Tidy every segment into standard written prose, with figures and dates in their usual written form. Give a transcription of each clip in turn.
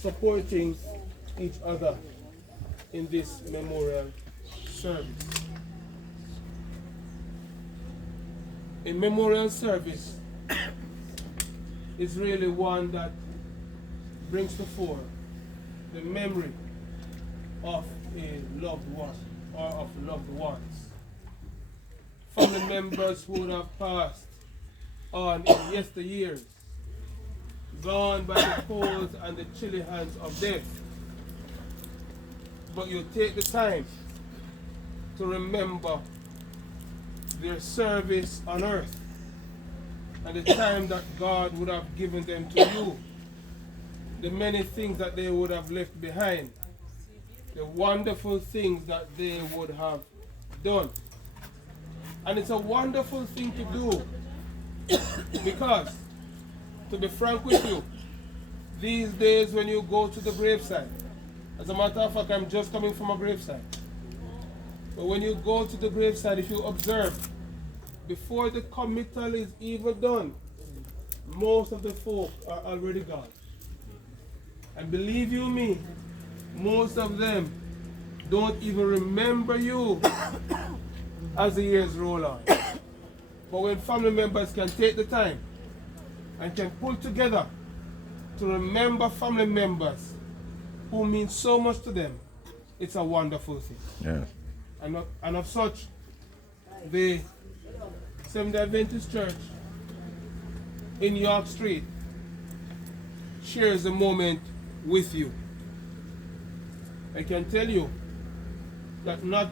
supporting each other in this memorial service. A memorial service is really one that brings to fore the memory of a loved one or of loved ones. Family members who would have passed on in yesteryears, gone by the cold and the chilly hands of death. But you take the time to remember their service on earth and the time that God would have given them to you, the many things that they would have left behind, the wonderful things that they would have done. And it's a wonderful thing to do because, to be frank with you, these days when you go to the graveside, as a matter of fact, I'm just coming from a graveside. But when you go to the graveside, if you observe, before the committal is even done, most of the folk are already gone. And believe you me, most of them don't even remember you as the years roll on. But when family members can take the time and can pull together to remember family members who mean so much to them, it's a wonderful thing. Yeah. And of such, the Seventh-day Adventist Church in York Street shares a moment with you. I can tell you that not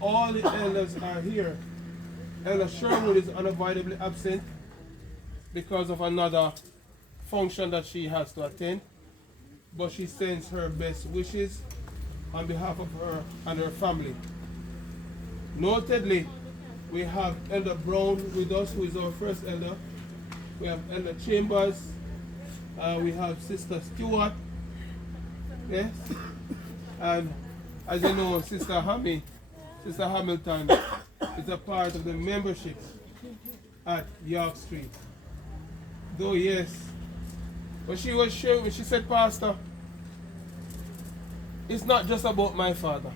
all the elders are here. Elder Sherwood is unavoidably absent because of another function that she has to attend, but she sends her best wishes on behalf of her and her family. Notedly, we have Elder Brown with us, who is our first elder. We have Elder Chambers. We have Sister Stewart. Yes. And as you know, Sister Hamilton is a part of the membership at York Street. Though yes, but she was showing me, she said, Pastor, it's not just about my father.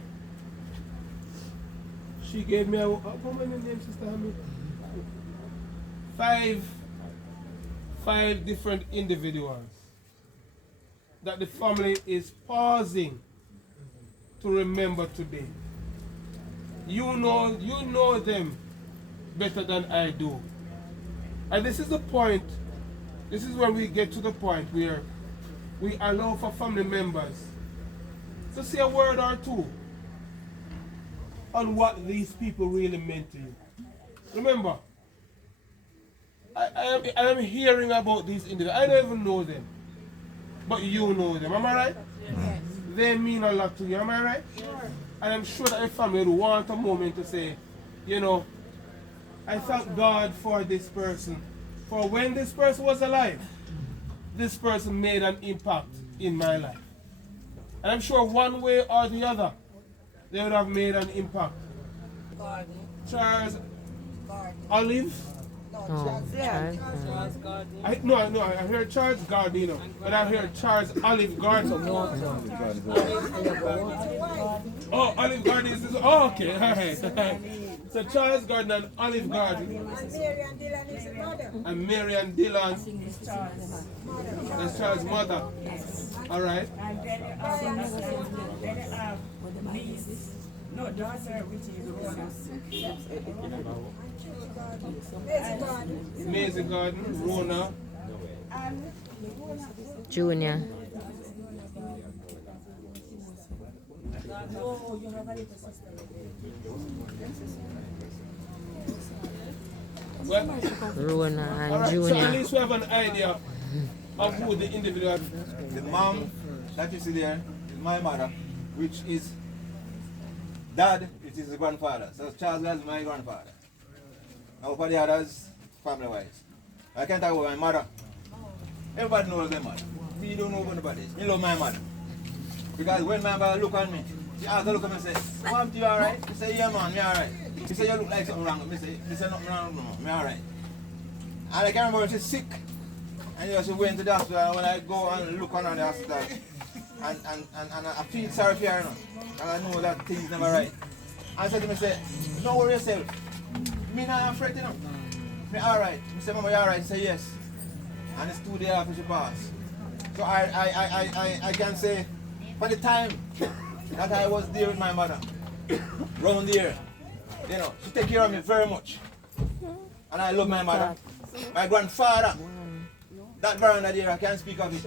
She gave me how many names, Sister Hamilton? Five different individuals that the family is pausing to remember today. You know them better than I do. And this is the point, this is when we get to the point where we allow for family members to say a word or two on what these people really meant to you. Remember, I am hearing about these individuals. I don't even know them, but you know them. Am I right? Yes. They mean a lot to you. Am I right? Sure. And I'm sure that a family would want a moment to say, you know, I thank God for this person. For when this person was alive, this person made an impact in my life. And I'm sure one way or the other, they would have made an impact. Garden. Charles Garden. Olive? Charles Garden. No, I heard Charles Gardino, but I heard Charles Olive Garden. Oh, Olive Garden is this. Oh, okay, all right. So Charles Garden and Olive Garden. And Marian Dillon is the mother. And Marian Dillon is Charles' mother. All right. And then you have niece, no daughter, which is Rona. Maisie Garden, Rona. And Junior. oh, you have a little sister. Well, Rona and all right, so Junior. at least we have an idea of who the individual. The mom that you see there is my mother, which is dad, which is the grandfather. So Charles is my grandfather. Now for the others, family wise. I can't talk about my mother. Everybody knows my mother. Me don't know anybody. Me love my mother. Because when my mother look at me, she has to look at me and say, Mom, you alright? I say, yeah man, me alright. She say, you look like something wrong. Me say nothing wrong, no, me alright. And I can remember when she's sick. And you just went to the hospital, and when I go and look around the hospital, and I feel sorry for her, you know, and I know that things never right. I said to me, say, don't worry yourself. Me not afraid, you know. Me alright. I say, Mama, you alright? She say, yes. And it's 2 days after she passed. So I can say, for the time that I was there with my mother, round here, you know, she take care of me very much. And I love my mother. My grandfather, that veranda there, I can't speak of it.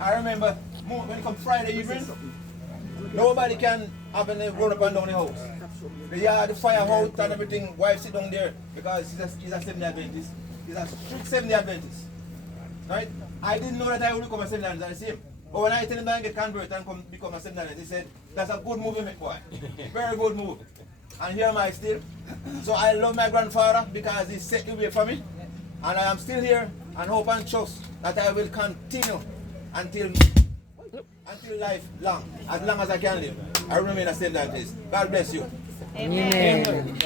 I remember when it comes Friday evening, nobody can have any run up and down the house. The yard, the fire out and everything, wife sit down there because he's a Seventh-day Adventist. He's a strict Seventh-day Adventist. Right? I didn't know that I would become a Seventh-day Adventist, I see him. But when I tell him that I get converted and come become a Seventh-day Adventist, he said, that's a good move, mate, boy. Very good move. And here am I still. So I love my grandfather because he set the way for me. And I am still here and hope and trust that I will continue until life long as I can live. I remain a Seventh-day Adventist. God bless you. Amen. Amen.